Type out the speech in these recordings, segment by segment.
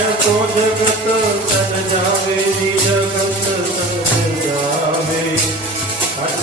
ਆਇ ਤੋ ਜਗਤ ਤਨ ਜਾਵੇ ਜੀ ਜਗਤ ਤਨ ਜਾਵੇ ਹਟ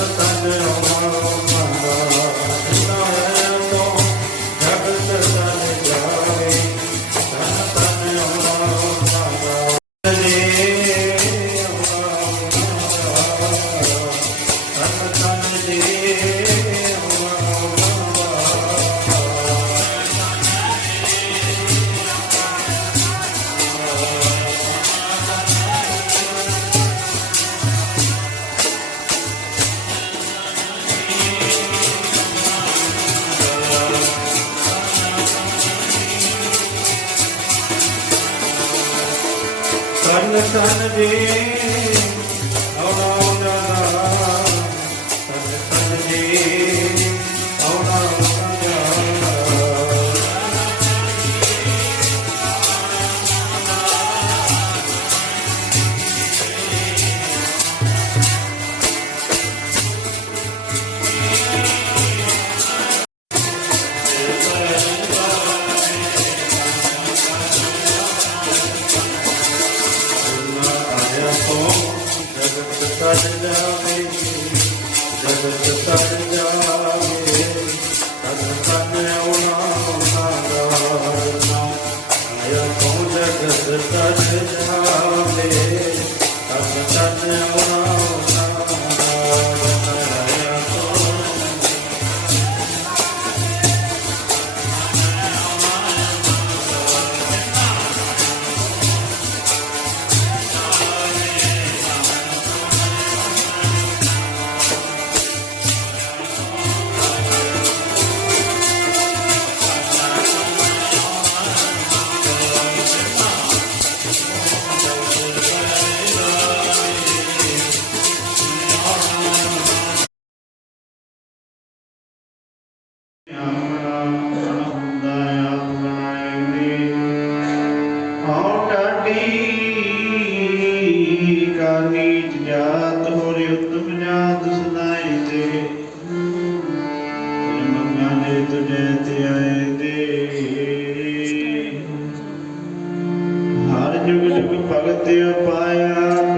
सन दे ਜਗਤ ਤਰ ਜਾਵੇ ਤਨ ਤਨ ਆਉਣਾ ਜਾਤ ਹੋਰੇ ਉਤਮ ਜਾਤ ਸੁਨਾਈ ਤੇ ਮੰਗਾਂ ਨੇ ਤੁਝੇ ਤੇ ਆਏ ਦੇ। ਹਰ ਜੁਗ ਜੁਗ ਭਗਤ ਪਾਇਆ